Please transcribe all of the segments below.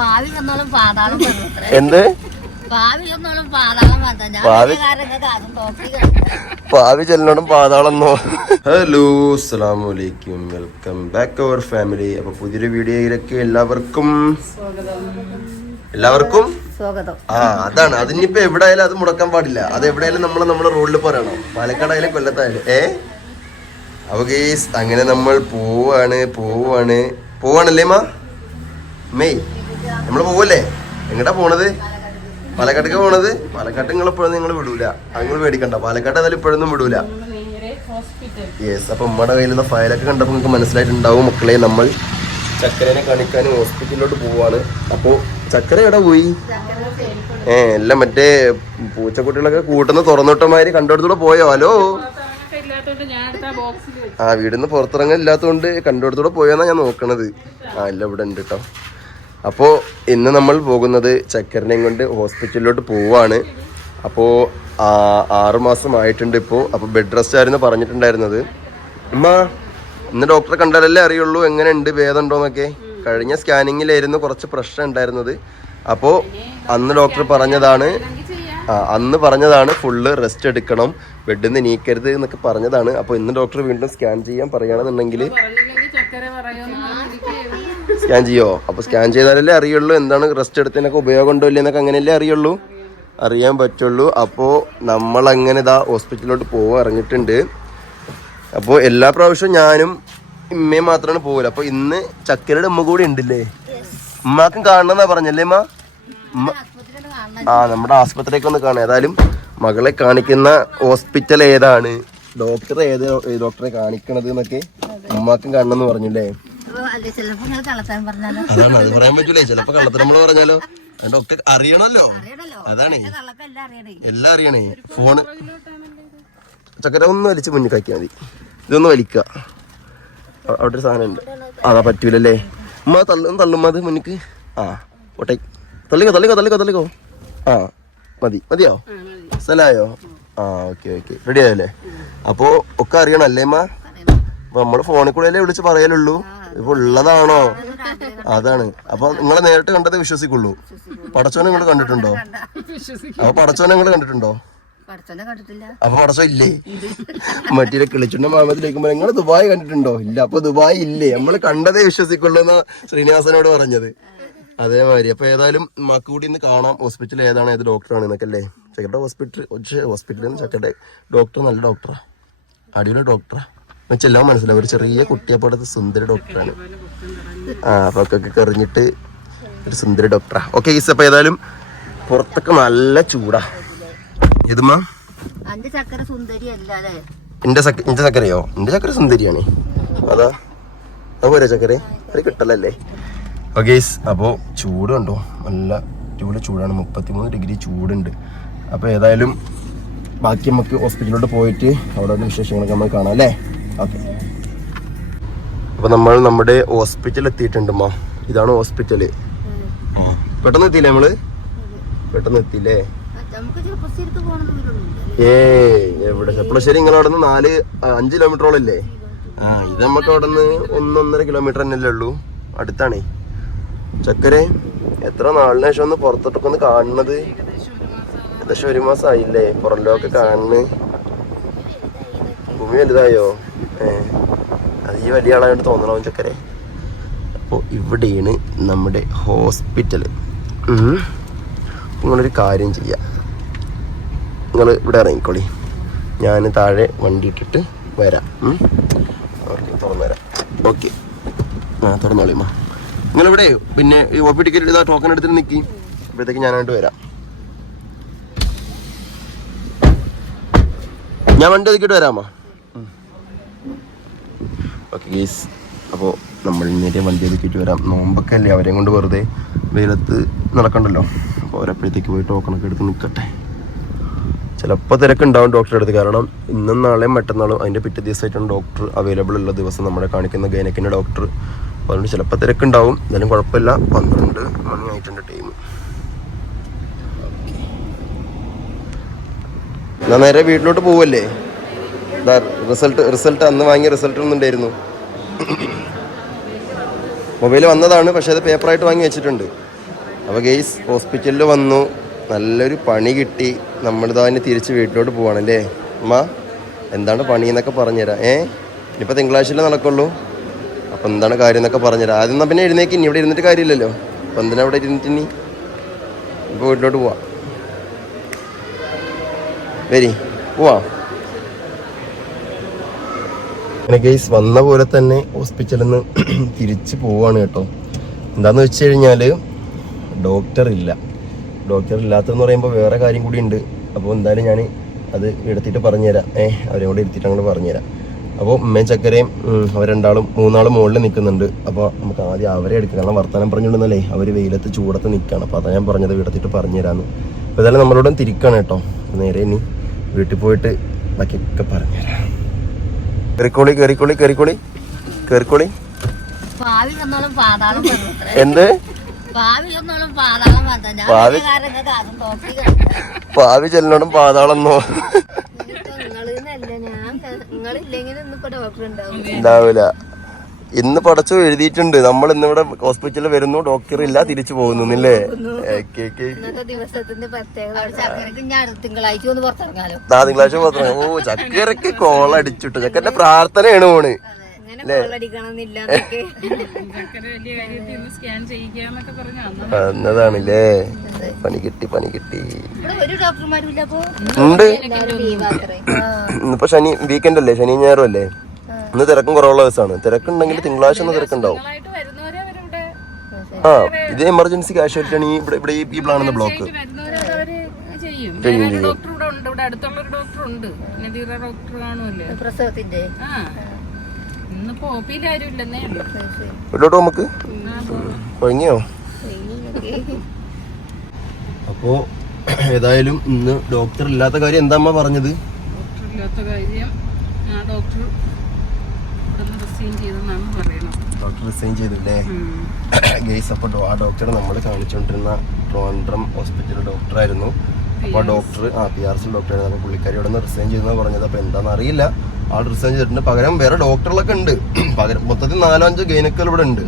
ഭാവി ചെന്നോളും പാതാളം. എന്ത്? ഭാവി ചെന്നോളും പാതാളം ഭാവി- ഭാവി ചെല്ലണം പാതാളെന്നോ ഹലോ അസ്സാം വലൈക്കും വെൽക്കം ബാക്ക് അവർ ഫാമിലി അപ്പൊ പുതിയൊരു വീഡിയോയിലേക്ക് എല്ലാവർക്കും എല്ലാവർക്കും? സ്വാഗതം. ആ അതാണ്. അതിനിപ്പോ എവിടെയായാലും അത് മുടക്കാൻ പാടില്ല. അത് എവിടെയായാലും നമ്മൾ നമ്മുടെ റോഡിൽ പറയണം പാലക്കാടായാലും കൊല്ലത്തായാലും. ഏ? അപ്പൊ കേസ് അങ്ങനെ നമ്മൾ പോവാണ് പോവാണ്. പോവാണല്ലേ മാ? മെയ്? നമ്മൾ പോവല്ലേ? എങ്ങടാ പോണത്? പാലക്കാട്ടേക്ക് പോണത്? പാലക്കാട്ട് നിങ്ങൾ ഇപ്പോഴും നിങ്ങൾ വിടൂല നിങ്ങൾ പേടിക്കണ്ട. പാലക്കാട്ട് ഏതായാലും ഇപ്പോഴൊന്നും വിടൂല. യെസ് അപ്പൊ നമ്മുടെ കയ്യിലുള്ള ഫയലൊക്കെ കണ്ടപ്പോൾ നിങ്ങൾക്ക് മനസ്സിലായിട്ടുണ്ടാവും മക്കളെ നമ്മൾ ചക്കരനെ കാണിക്കാൻ ഹോസ്പിറ്റലിലോട്ട് പോവാണ്. അപ്പോ ചക്കര എവിടെ പോയി? ഏ എല്ലാം മറ്റേ പൂച്ചക്കുട്ടികളൊക്കെ കൂട്ടുന്ന തുറന്നോട്ടമാര് കണ്ടോടത്തൂടെ പോയോ? ഹലോ? ആ വീടിന്ന് പുറത്തിറങ്ങാൻ ഇല്ലാത്തതുകൊണ്ട് കണ്ടോടത്തൂടെ പോയോന്നാ ഞാൻ നോക്കണത്. ആ എല്ലാം ഇവിടെ ഉണ്ട് കേട്ടോ അപ്പോ ഇന്ന് നമ്മൾ പോകുന്നത് ചക്കരനെയും കൊണ്ട് ഹോസ്പിറ്റലിലോട്ട് പോവാണ്. അപ്പോൾ ആറുമാസം ആറ് മാസം ആയിട്ടുണ്ട് ഇപ്പോ. അപ്പോൾ ബെഡ് റെസ്റ്റ് ആയിരുന്നു പറഞ്ഞിട്ടുണ്ടായിരുന്നത്. ഉമ്മ ഇന്ന് ഡോക്ടറെ കണ്ടാലല്ലേ അറിയുള്ളൂ എങ്ങനെയുണ്ട് എന്നൊക്കെ. കഴിഞ്ഞ സ്കാനിങ്ങിലായിരുന്നു കുറച്ച് പ്രശ്നം ഉണ്ടായിരുന്നത്. അപ്പോൾ അന്ന് ഡോക്ടർ പറഞ്ഞതാണ് അന്ന് പറഞ്ഞതാണ് ഫുള്ള് റെസ്റ്റ് എടുക്കണം ബെഡിൽ നിന്ന് നീക്കരുത് എന്നൊക്കെ പറഞ്ഞതാണ്. അപ്പോൾ ഇന്ന് ഡോക്ടർ വീണ്ടും സ്കാൻ ചെയ്യാൻ പറയുകയാണെന്നുണ്ടെങ്കിൽ സ്കാൻ ചെയ്യോ? അപ്പോൾ സ്കാൻ ചെയ്താലല്ലേ അറിയുള്ളൂ എന്താണ് റെസ്റ്റ് എടുത്തതിനൊക്കെ ഉപയോഗം ഉണ്ടോ ഇല്ലെന്നൊക്കെ അങ്ങനെയല്ലേ അറിയുള്ളൂ. അറിയാൻ പറ്റുള്ളൂ. അപ്പോൾ നമ്മൾ അങ്ങനെ ഇതാ ഹോസ്പിറ്റലിലോട്ട് പോകാൻ ഇറങ്ങിയിട്ടുണ്ട്. അപ്പോൾ എല്ലാ പ്രാവശ്യവും ഞാനും ഇമ്മയും മാത്രമാണ് പോകില്ല അപ്പോൾ ഇന്ന് ചക്കരയുടെ ഉമ്മ കൂടി ഉണ്ടല്ലേ? ഉമ്മാക്കും കാണണമെന്നാ പറഞ്ഞല്ലേ അമ്മ ആ നമ്മുടെ ആസ്പത്രിയൊക്കെ ഒന്ന് കാണാം. ഏതായാലും മകളെ കാണിക്കുന്ന ഹോസ്പിറ്റൽ ഏതാണ്? ഡോക്ടർ ഏത് ഡോക്ടറെ കാണിക്കണത് എന്നൊക്കെ ഉമ്മാക്കും കാണണമെന്ന് പറഞ്ഞില്ലേ? അതാണ് അത് പറയാൻ പറ്റൂലേ. ചിലപ്പോ കള്ളത്തരം നമ്മൾ പറഞ്ഞാലോ. ഡോക്ടർ അറിയണല്ലോ അറിയണല്ലോ. അതാണ്. എല്ലാം അറിയണേ. ഫോണ്. ചക്കര ഒന്ന് വലിച്ച് മുന്നിൽ കാക്കിയാൽ മതി. ഇതൊന്ന് വലിക്കുക അവിടെ ഒരു സാധനം ഉണ്ട്. അതാ പറ്റൂലല്ലേ. ഉമ്മ തള്ളും തള്ളും അത് മുന്നിക്ക്. ആ ഓട്ടെ. തള്ളിക്കോ തള്ളിക്കോ തള്ളിക്കോ തള്ളിക്കോ. ആ മതി. മതിയോ? സ്ഥലമായോ? ആ ഓക്കെ ഓക്കെ. റെഡി ആയല്ലേ? അപ്പോ ഒക്കെ അറിയണം അല്ലേ അമ്മ അപ്പൊ നമ്മൾ ഫോണിൽ കൂടെ വിളിച്ച് പറയലുള്ളൂ. ഇപ്പൊ ഉള്ളതാണോ അതാണ്. അപ്പൊ നിങ്ങളെ നേരിട്ട് കണ്ടത് വിശ്വസിക്കുള്ളൂ. പടച്ചോനെ നിങ്ങൾ കണ്ടിട്ടുണ്ടോ? അപ്പൊ പടച്ചോനെ നിങ്ങൾ കണ്ടിട്ടുണ്ടോ? അപ്പൊ പടച്ചോ ഇല്ലേ? മറ്റേ കിളിച്ചുണ്ട മാമത്തിലേക്കുമ്പോ നിങ്ങൾ ദുബായ് കണ്ടിട്ടുണ്ടോ? ഇല്ല അപ്പൊ ദുബായ് ഇല്ലേ? നമ്മൾ കണ്ടതേ വിശ്വസിക്കുള്ളൂ എന്നാ ശ്രീനിവാസനോട് പറഞ്ഞത്. അതേമാതിരി. അപ്പൊ ഏതായാലും മക്കൂടി കൂടി ഇന്ന് കാണാം. ഹോസ്പിറ്റൽ ഏതാണ്? ഏത് ഡോക്ടറാണ് എന്നൊക്കെ അല്ലേ ചക്കരുടെ ഹോസ്പിറ്റൽ ഹോസ്പിറ്റലിൽ ചക്കരുടെ ഡോക്ടർ നല്ല ഡോക്ടറാ. അടിപൊളി ഡോക്ടറാ. എന്നുവെച്ചെല്ലാം മനസ്സിലാവും. ഒരു ചെറിയ കുട്ടിയെ പോലത്തെ സുന്ദര ഡോക്ടറാണ്. ആ അപ്പൊ ഒക്കെ കറിഞ്ഞിട്ട് ഒരു സുന്ദര ഡോക്ടറാ. ഓക്കെ ഈസ് അപ്പൊ ഏതായാലും പുറത്തൊക്കെ നല്ല ചൂടാ. ഇതുമാ എന്റെ ചക്ക എന്റെ ചക്കരയോ? എന്റെ ചക്കര സുന്ദരിയാണ്. അതാ. അപ്പൊ പോരെ ചക്കര? അത് കിട്ടലല്ലേ? ഓക്കെ അപ്പോൾ ചൂട് കണ്ടോ? നല്ല അടിപൊളി ചൂടാണ്. മുപ്പത്തിമൂന്ന് ഡിഗ്രി ചൂടുണ്ട്. അപ്പോൾ ഏതായാലും ബാക്കി നമുക്ക് ഹോസ്പിറ്റലിലോട്ട് പോയിട്ട് അവിടെ വിശേഷങ്ങളൊക്കെ നമ്മൾ കാണാം അല്ലേ? ഓക്കെ. അപ്പോൾ നമ്മൾ നമ്മുടെ ഹോസ്പിറ്റൽ എത്തിയിട്ടുണ്ട് മാ. ഇതാണ് ഹോസ്പിറ്റൽ പെട്ടെന്ന് എത്തിയില്ലേ നമ്മൾ? പെട്ടെന്ന് എത്തിയില്ലേ? ഏ എവിടെ? ചെപ്പളശ്ശേരി ഇങ്ങനെ അവിടെ നിന്ന് നാല് അഞ്ച് കിലോമീറ്ററോളം അല്ലേ ആ ഇത് നമുക്ക് അവിടെ നിന്ന് ഒന്നൊന്നര കിലോമീറ്റർ തന്നെയല്ലേ ഉള്ളൂ. അടുത്താണേ. ചക്കരെ എത്ര നാളിന് ശേഷം ഒന്ന് പുറത്തോട്ടൊക്കെ ഒന്ന് കാണുന്നത്? ഏകദേശം ഒരു മാസം ആയില്ലേ? പുറം ലോകമൊക്കെ കാണുന്നത്. ഭൂമി വലുതായോ? അത് ഈ വലിയ ആളായിട്ട് തോന്നണോ ചക്കരെ അപ്പോൾ ഇവിടെയാണ് നമ്മുടെ ഹോസ്പിറ്റൽ നിങ്ങളൊരു കാര്യം ചെയ്യാം. നിങ്ങൾ ഇവിടെ ഇറങ്ങിക്കോളി. ഞാൻ താഴെ വണ്ടി ഇട്ടിട്ട് വരാം ഓക്കെ തുറന്നു തരാം. ഓക്കെ. ആ തുറന്നോളിമ്മ നിങ്ങളിവിടെ പിന്നെ ഈ ഒ പി ടിക്കറ്റ് ഇതാ ടോക്കൺ എടുത്തിട്ട് നിൽക്കി അപ്പോഴത്തേക്ക് ഞാനായിട്ട് വരാം. ഞാൻ വണ്ടി ഒതുക്കിയിട്ട് വരാമോ ഓക്കെ ഗേസ് അപ്പോൾ നമ്മൾ നേരെ വണ്ടി എടുക്കിയിട്ട് വരാം. നോമ്പൊക്കെ അല്ലേ അവരെയും കൊണ്ട് വെറുതെ വെയിലത്ത് നടക്കണ്ടല്ലോ. അപ്പോൾ അവരപ്പോഴത്തേക്ക് പോയി ടോക്കണൊക്കെ എടുത്ത് നിൽക്കട്ടെ ചിലപ്പോൾ തിരക്കുണ്ടാവും ഡോക്ടറെ അടുത്ത്. കാരണം ഇന്നും നാളെയും മറ്റന്നാളും അതിന്റെ പിറ്റേ ദിവസമായിട്ടാണ് ഡോക്ടർ അവൈലബിൾ ഉള്ള ദിവസം നമ്മളെ കാണിക്കുന്ന ഗൈനക്കിന്റെ ഡോക്ടർ അതുകൊണ്ട് ചിലപ്പോൾ തിരക്കുണ്ടാവും. എന്തായാലും കുഴപ്പമില്ല. പന്ത്രണ്ട് മണിയായിട്ടുണ്ട് ടൈം എന്നാ നേരെ വീട്ടിലോട്ട് പോവല്ലേ? റിസൾട്ട് റിസൾട്ട് അന്ന് വാങ്ങിയ റിസൾട്ട് ഒന്നും ഉണ്ടായിരുന്നു മൊബൈൽ വന്നതാണ് പക്ഷേ അത് പേപ്പറായിട്ട് വാങ്ങി വെച്ചിട്ടുണ്ട്. അപ്പോൾ ഗെയ്സ് ഹോസ്പിറ്റലിൽ വന്നു. നല്ലൊരു പണി കിട്ടി. നമ്മളിതാ തന്നെ തിരിച്ച് വീട്ടിലോട്ട് പോവാണ് പോവാണല്ലേ? അമ്മ എന്താണ് പണി എന്നൊക്കെ പറഞ്ഞുതരാം. ഏ? ഇനിയിപ്പോൾ തിങ്കളാഴ്ചയിലേ നടക്കുള്ളൂ. അപ്പോൾ എന്താണ് കാര്യം എന്നൊക്കെ പറഞ്ഞുതരാം. ആദ്യം എന്നാൽ പിന്നെ എഴുന്നേക്ക്. ഇനി ഇവിടെ ഇരുന്നിട്ട് കാര്യമില്ലല്ലോ. അപ്പോൾ എന്തിനാ ഇവിടെ ഇരുന്നിട്ട് ഇനി? ഇപ്പോൾ വീട്ടിലോട്ട് പോവാം. വരി പോവാം. അങ്ങനെ ഗെയ്സ് വന്ന പോലെ തന്നെ ഹോസ്പിറ്റലിൽ നിന്ന് തിരിച്ച് പോവാണ് കേട്ടോ. എന്താണെന്ന് വെച്ച് കഴിഞ്ഞാൽ ഡോക്ടർ ഇല്ല. ഡോക്ടർ ഇല്ലാത്തതെന്ന് പറയുമ്പോൾ വേറെ കാര്യം കൂടി ഉണ്ട്. അപ്പോൾ എന്തായാലും ഞാൻ അത് എടുത്തിട്ട് പറഞ്ഞുതരാം. ഏഹ് അവരെ കൂടെ എടുത്തിട്ട് അങ്ങോട്ട് പറഞ്ഞുതരാം. അപ്പോൾ ഉമ്മയും ചക്കരയും അവർ രണ്ടാളും മൂന്നാളും മുകളിൽ നിൽക്കുന്നുണ്ട്. അപ്പോൾ നമുക്ക് ആദ്യം അവരെ എടുക്കാം. കാരണം വർത്തമാനം പറഞ്ഞുകൊണ്ടെന്നല്ലേ അവർ വെയിലത്ത് ചൂടത്ത് നിൽക്കുകയാണ് അപ്പോൾ അതാ ഞാൻ പറഞ്ഞത് എടുത്തിട്ട് പറഞ്ഞുതരാമെന്ന് അപ്പോൾ ഏതായാലും നമ്മളോടും തിരിക്കാണ് കേട്ടോ. നേരെ ഇനി വീട്ടിൽ പോയിട്ട് ബാക്കിയൊക്കെ പറഞ്ഞുതരാം. കയറിക്കോളി കയറിക്കോളി കയറിക്കോളി കയറിക്കോളി എന്ത്? പാവി വന്നോളും പാതാളം പാതാളെന്നോ ഉണ്ടാവില്ല. ഇന്ന് പടച്ചു എഴുതിയിട്ടുണ്ട്. നമ്മൾ ഇന്നിവിടെ ഹോസ്പിറ്റലിൽ വരുന്നു. ഡോക്ടർ ഇല്ല തിരിച്ചു അടുത്ത തിങ്കളാഴ്ച മാത്രം ഓ ചക്കരക്ക് കോൾ അടിച്ചിട്ടു. ചക്കരന്റെ പ്രാർത്ഥനയാണ് പോണ് എന്നതാണല്ലേ പണി കിട്ടി പണി കിട്ടി. ഇവിടെ ഉണ്ട്. ഇന്നിപ്പോ ശനി വീക്കെൻഡ് അല്ലേ? ശനി ഞായറും അല്ലേ? ഇന്ന് തിരക്കും കുറവുള്ള ദിവസമാണ്. തിരക്കുണ്ടെങ്കിൽ തിങ്കളാഴ്ച ഒന്ന് തിരക്കുണ്ടാവും. ആ ഇത് എമർജൻസി കാഷ്വാലിറ്റി ആണ് ഈ ഇവിടെ ഇവിടെ ഈ- പ്ലാണെന്ന ബ്ലോക്ക് നമുക്ക്. അപ്പോ ഏതായാലും ഇന്ന് ഡോക്ടർ ഇല്ലാത്ത കാര്യം എന്താ അമ്മ പറഞ്ഞത്? ഡോക്ടർ ഇല്ലാത്ത കാര്യം ആ ഡോക്ടർ റിസീവ് ചെയ്തെന്നാണ് പറയണത് ഡോക്ടർ റിസൈൻ ചെയ്തില്ലേ. ഗെയ്സ് അപ്പോൾ ആ ഡോക്ടർ നമ്മൾ കാണിച്ചുകൊണ്ടിരുന്ന ട്രോൺഡ്രം ഹോസ്പിറ്റൽ ഡോക്ടറായിരുന്നു. അപ്പോൾ ഡോക്ടർ ആ പി ആർ സി ഡോക്ടറായിരുന്നു. അപ്പോൾ പുള്ളിക്കാരി ഇവിടെ നിന്ന് റിസൈൻ ചെയ്തെന്ന് പറഞ്ഞത്. അപ്പോൾ എന്താണെന്ന് അറിയില്ല. ആൾ റിസൈൻ ചെയ്തിട്ടുണ്ട്. പകരം വേറെ ഡോക്ടറുകളൊക്കെ ഉണ്ട്. പകരം മൊത്തത്തിൽ നാലോ അഞ്ചോ ഗൈനക്കുകൾ ഇവിടെ ഉണ്ട്.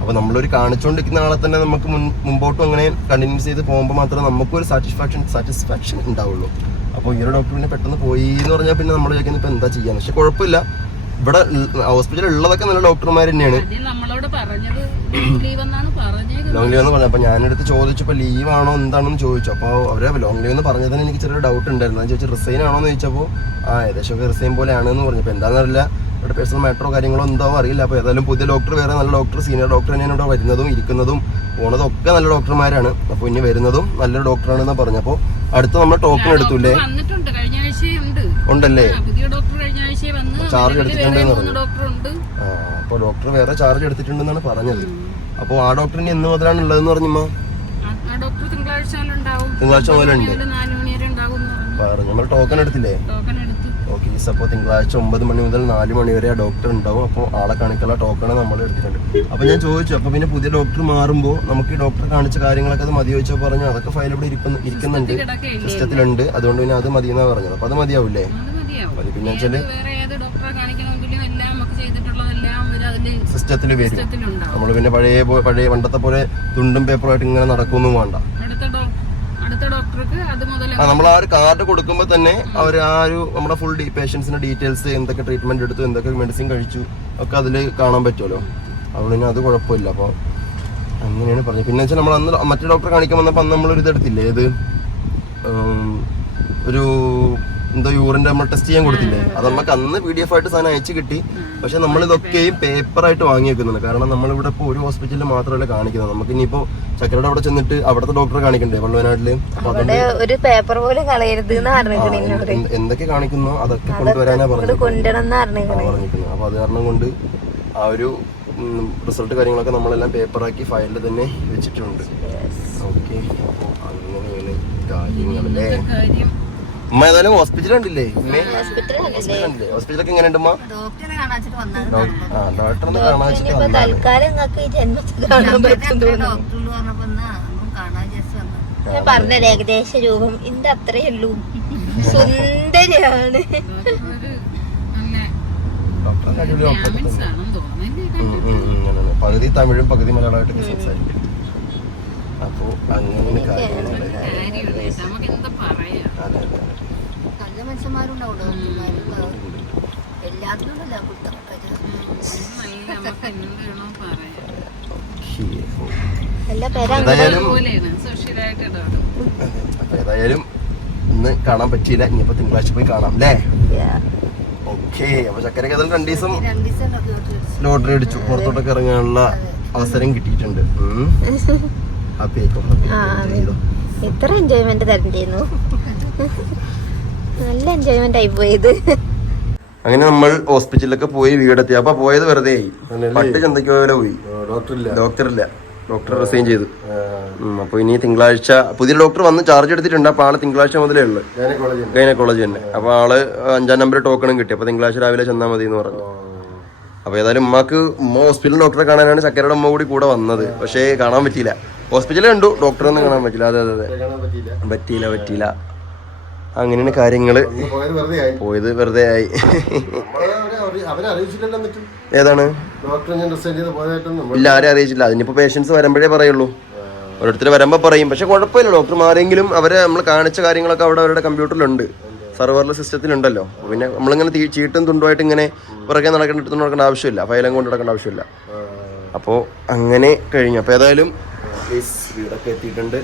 അപ്പോൾ നമ്മളൊരു കാണിച്ചുകൊണ്ടിരിക്കുന്ന ആളെ തന്നെ നമുക്ക് മുൻ മുമ്പോട്ടും അങ്ങനെ കണ്ടിന്യൂസ് ചെയ്ത് പോകുമ്പോൾ മാത്രമേ നമുക്കൊരു സാറ്റിസ്ഫാക്ഷൻ സാറ്റിസ്ഫാക്ഷൻ ഉണ്ടാവുള്ളൂ. അപ്പോൾ ഈ ഒരു ഡോക്ടർ പിന്നെ പെട്ടെന്ന് പോയി എന്ന് പറഞ്ഞാൽ പിന്നെ നമ്മൾ ചോദിക്കുന്നത് ഇപ്പോൾ എന്താ ചെയ്യാന്ന്. പക്ഷെ കുഴപ്പമില്ല. ഇവിടെ ഹോസ്പിറ്റലിൽ ഉള്ളതൊക്കെ നല്ല ഡോക്ടർമാർ തന്നെയാണ്. ലോങ് ലീവ് എന്ന് പറഞ്ഞു അപ്പോൾ ഞാനെടുത്ത് ചോദിച്ചപ്പോൾ ലീവ് ആണോ എന്താണെന്ന് ചോദിച്ചു. അപ്പൊ അവരെ ലോങ് ലീവ് എന്ന് പറഞ്ഞതിന് എനിക്ക് ചെറിയ ഡൗട്ട് ഉണ്ടായിരുന്നു. ചോദിച്ചു റിസൈൻ ആണോ എന്ന് ചോദിച്ചപ്പോൾ ആ ഏകദേശം റിസൈൻ പോലെയാണ് എന്ന് പറഞ്ഞു. അപ്പോൾ എന്താണെന്നറിയില്ല ഇവിടെ പേഴ്സണൽ മാറ്ററോ കാര്യങ്ങളോ എന്തോ അറിയില്ല. അപ്പോൾ ഏതായാലും പുതിയ ഡോക്ടർ വേറെ നല്ല ഡോക്ടർ സീനിയർ ഡോക്ടർ തന്നെയാണ് ഇവിടെ വരുന്നതും ഇരിക്കുന്നതും പോണതും ഒക്കെ നല്ല ഡോക്ടർമാരാണ് അപ്പോൾ ഇനി വരുന്നതും നല്ലൊരു ഡോക്ടറാണെന്ന് പറഞ്ഞു അപ്പോൾ അടുത്ത് നമ്മൾ ടോക്കൺ എടുത്തൂലേ വന്നിട്ടുണ്ട്. കഴിഞ്ഞ ആഴ്ചയുണ്ട് ഉണ്ടല്ലേ ആ, പുതിയ ഡോക്ടർ കഴിഞ്ഞ ആഴ്ച വന്ന് ചാർജ് എടുത്തിട്ടുണ്ടെന്ന് ഉണ്ട് ആ അപ്പോൾ ഡോക്ടർ വേറെ ചാർജ് എടുത്തിട്ടുണ്ടെന്നാണ് പറഞ്ഞത്. അപ്പോൾ ആ ഡോക്ടറിന് എന്ന് മുതലാണ് ഉള്ളതെന്ന് പറഞ്ഞമ്മ തിങ്കളാഴ്ച മുതൽ ഉണ്ടാവും. പറഞ്ഞു. പറഞ്ഞു നമ്മൾ ടോക്കൺ എടുത്തില്ലേ? ഓക്കെ അപ്പോൾ തിങ്കളാഴ്ച ഒമ്പത് മണി മുതൽ നാല് മണി വരെ ആ ഡോക്ടർ ഉണ്ടാവും. അപ്പോൾ ആളെ കാണിക്കാനുള്ള ടോക്കൺ നമ്മൾ എടുത്തിട്ടുണ്ട്. അപ്പോൾ ഞാൻ ചോദിച്ചു അപ്പോൾ പിന്നെ പുതിയ ഡോക്ടർ മാറുമ്പോൾ നമുക്ക് ഈ ഡോക്ടർ കാണിച്ച കാര്യങ്ങളൊക്കെ അത് മതി ചോദിച്ചാൽ പറഞ്ഞു അതൊക്കെ ഫയൽ ഇവിടെ ഇരിക്കുന്നുണ്ട്. സിസ്റ്റത്തിലുണ്ട്. അതുകൊണ്ട് പിന്നെ അത് മതി എന്നാണ് പറഞ്ഞത്. അപ്പോൾ അത് മതിയാവില്ലേ? മതിയാവും വേറെ ഏത് ഡോക്ടറെ കാണിക്കണമെങ്കിലും എല്ലാം നമുക്ക് ചെയ്തിട്ടുള്ളതെല്ലാം ഒരു അതിൽ സിസ്റ്റത്തിൽ വരും. നമ്മൾ പിന്നെ പഴയ പഴയ പണ്ടത്തെ പോലെ തുണ്ടും പേപ്പറുമായിട്ട് ഇങ്ങനെ നടക്കൊന്നും വേണ്ട. അടുത്ത അടുത്ത ഡോക്ടർക്ക് അത് മുതൽ നമ്മൾ ആ ഒരു കാർഡ് കൊടുക്കുമ്പോൾ തന്നെ അവർ ആ ഒരു നമ്മുടെ ഫുൾ പേഷ്യൻസിന്റെ ഡീറ്റെയിൽസ് എന്തൊക്കെ ട്രീറ്റ്മെന്റ് എടുത്തു എന്തൊക്കെ മെഡിസിൻ കഴിച്ചു ഒക്കെ അതിൽ കാണാൻ പറ്റുമല്ലോ. അതുകൊണ്ട് പിന്നെ അത് കുഴപ്പമില്ല. അപ്പോൾ അങ്ങനെയാണ് പറഞ്ഞത്. പിന്നെ വെച്ചാൽ നമ്മൾ അന്ന് മറ്റേ ഡോക്ടറെ കാണിക്കാൻ വന്നപ്പോൾ അന്ന് നമ്മളൊരു ഇതെടുത്തില്ലേ ഏത്? ഒരു എന്തോ യൂറിന്റെ നമ്മൾ ടെസ്റ്റ് ചെയ്യാൻ കൊടുത്തില്ലേ? അത് നമുക്ക് അന്ന് പി ഡി എഫ് ആയിട്ട് സാധനം അയച്ചു കിട്ടി. പക്ഷെ നമ്മൾ ഇതൊക്കെയും പേപ്പറായിട്ട് വാങ്ങി വെക്കുന്നുണ്ട്. കാരണം നമ്മളിവിടെ ഇപ്പോൾ ഒരു ഹോസ്പിറ്റലിൽ മാത്രമല്ല കാണിക്കുന്നത്. നമുക്ക് ഇനിയിപ്പോ ചക്കരയുടെ അവിടെ ചെന്നിട്ട് അവിടുത്തെ ഡോക്ടറെ കാണിക്കണ്ടേ? വള്ളുവനാട്ടിൽ ഒരു പേപ്പർ പോലും കളയരുത് എന്തൊക്കെ കാണിക്കുന്നു? അതൊക്കെ കൊണ്ടുവരാനാ പറഞ്ഞു പറഞ്ഞിരിക്കുന്നത്. അപ്പൊ അത് കാരണം കൊണ്ട് ആ ഒരു റിസൾട്ട് കാര്യങ്ങളൊക്കെ നമ്മളെല്ലാം പേപ്പറാക്കി ഫയലിൽ തന്നെ വെച്ചിട്ടുണ്ട്. ഓക്കെ അപ്പോൾ അങ്ങനെയാണ് കാര്യങ്ങളല്ലേ? ഉമ്മ ഏതായാലും ഹോസ്പിറ്റൽ ഉണ്ടല്ലേ ഹോസ്പിറ്റലൊക്കെ ഡോക്ടറിനെ കാണാൻ വെച്ചിട്ട് ഞാൻ പറഞ്ഞത് ഏകദേശ രൂപം. ഇന്റെ അത്രയേ ഉള്ളൂ. സുന്ദരിയാണ്. പകുതി തമിഴും പകുതി മലയാളമായിട്ടൊക്കെ സംസാരിക്കും. അപ്പോ അങ്ങനെ കാര്യമില്ല നമുക്ക് എന്താ പറയാ അതെ അതെ നല്ല മനുഷ്യന്മാരുണ്ടാവും ഡോക്ടർമാരുണ്ടാവും എല്ലാത്തിനും അല്ല കുത്തർക്കര് നല്ല നമുക്ക് എന്ത് വേണോ പറയാം എല്ലാ പേരും ഏതായാലും ഇന്ന് കാണാൻ പറ്റിയില്ല. ഇനിയിപ്പോ തിങ്കളാഴ്ച പോയി കാണാം അല്ലേ? ഓക്കെ അപ്പൊ ചക്കരക്ക് ഏതായാലും രണ്ടു ദിവസം രണ്ടു ദിവസം ലോട്ടറി അടിച്ചു. പുറത്തോട്ടൊക്കെ ഇറങ്ങാനുള്ള അവസരം കിട്ടിയിട്ടുണ്ട്. ഹാപ്പി ആയിക്കോ ഹാപ്പി ആ, ഇത്ര എൻജോയ്മെന്റ് തരണ്ടിരുന്നു നല്ല എൻജോയ്മെന്റ് ആയി പോയത് അങ്ങനെ നമ്മൾ ഹോസ്പിറ്റലിലൊക്കെ പോയി വീടെത്തി. അപ്പൊ പോയത് വെറുതെ ആയി. പട്ട് ചന്തയ്ക്ക് പോലെ പോയി. ഡോക്ടറില്ല. ഡോക്ടർ ഇല്ല ഡോക്ടർ റിസൈൻ ചെയ്തു. അപ്പൊ ഇനി തിങ്കളാഴ്ച പുതിയ ഡോക്ടർ വന്ന് ചാർജ് എടുത്തിട്ടുണ്ട്. അപ്പൊ ആൾ തിങ്കളാഴ്ച മുതലേ ഉള്ളു. ഗൈനക്കോളജി തന്നെ. അപ്പൊ ആൾ അഞ്ചാം നമ്പർ ടോക്കണും കിട്ടി. അപ്പൊ തിങ്കളാഴ്ച രാവിലെ ചെന്നാൽ മതി എന്ന് പറഞ്ഞു അപ്പൊ ഏതായാലും ഉമ്മക്ക് ഉമ്മ ഹോസ്പിറ്റലിൽ ഡോക്ടറെ കാണാനാണ് ചക്കരയുടെ ഉമ്മ കൂടി കൂടെ വന്നത്. പക്ഷേ കാണാൻ പറ്റിയില്ല. ഹോസ്പിറ്റലിൽ കണ്ടു. ഡോക്ടറെ ഒന്നും കാണാൻ പറ്റില്ല അതെ അതെ അതെ. പറ്റിയില്ല പറ്റിയില്ല. അങ്ങനെയാണ് കാര്യങ്ങൾ. പോയത് വെറുതെ ആയി. ഏതാണ്? ഇല്ല ആരും അറിയിച്ചില്ല. അതിനിപ്പോ പേഷ്യൻസ് വരുമ്പോഴേ പറയുള്ളൂ. ഓരോരുത്തർ വരുമ്പോൾ പറയും. പക്ഷെ കുഴപ്പമില്ല ഡോക്ടർമാരെങ്കിലും അവരെ നമ്മൾ കാണിച്ച കാര്യങ്ങളൊക്കെ അവിടെ അവരുടെ കമ്പ്യൂട്ടറിലുണ്ട്. സെർവറിൽ സിസ്റ്റത്തിലുണ്ടല്ലോ. അപ്പൊ പിന്നെ നമ്മളിങ്ങനെ ചീട്ടും തുണ്ടുമായിട്ട് ഇങ്ങനെ പുറകെ നടക്കേണ്ട എടുത്ത് നടക്കേണ്ട ആവശ്യമില്ല. ഫയലും കൊണ്ട് നടക്കേണ്ട ആവശ്യമില്ല. അപ്പോൾ അങ്ങനെ കഴിഞ്ഞു. അപ്പോൾ ഏതായാലും വീടൊക്കെ എത്തിയിട്ടുണ്ട്.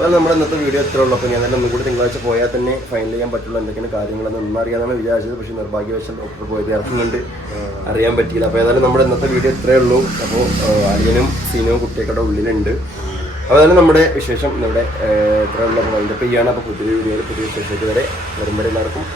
അപ്പോൾ നമ്മുടെ ഇന്നത്തെ വീഡിയോ എത്ര ഉള്ളൂ. അപ്പോൾ ഞാൻ തന്നെ ഒന്നും കൂടി തിങ്കളാഴ്ച പോയാൽ തന്നെ ഫൈനൽ ചെയ്യാൻ പറ്റുള്ളൂ എന്തൊക്കെയാണ് കാര്യങ്ങളെന്ന് ഒന്നും അറിയാമെന്നാണ് വിചാരിച്ചത്. പക്ഷേ നിർഭാഗ്യവശം ഡോക്ടർ പോയത് ഇറക്കുന്നുണ്ട്. അറിയാൻ പറ്റിയില്ല. അപ്പോൾ ഏതായാലും നമ്മുടെ ഇന്നത്തെ വീഡിയോ ഇത്രയേ ഉള്ളൂ. അപ്പോൾ അളിയനും സീനവും കുട്ടിയൊക്കെ ഉള്ളിലുണ്ട്. അപ്പോൾ അതായത് നമ്മുടെ വിശേഷം ഇവിടെ എത്ര ഉള്ള. വൈൻഡപ്പ് ചെയ്യാണ്. അപ്പോൾ പുതിയ വീഡിയോയിൽ പുതിയ വിശേഷത്തിൽ വരെ വരുമ്പോൾ എല്ലാവർക്കും.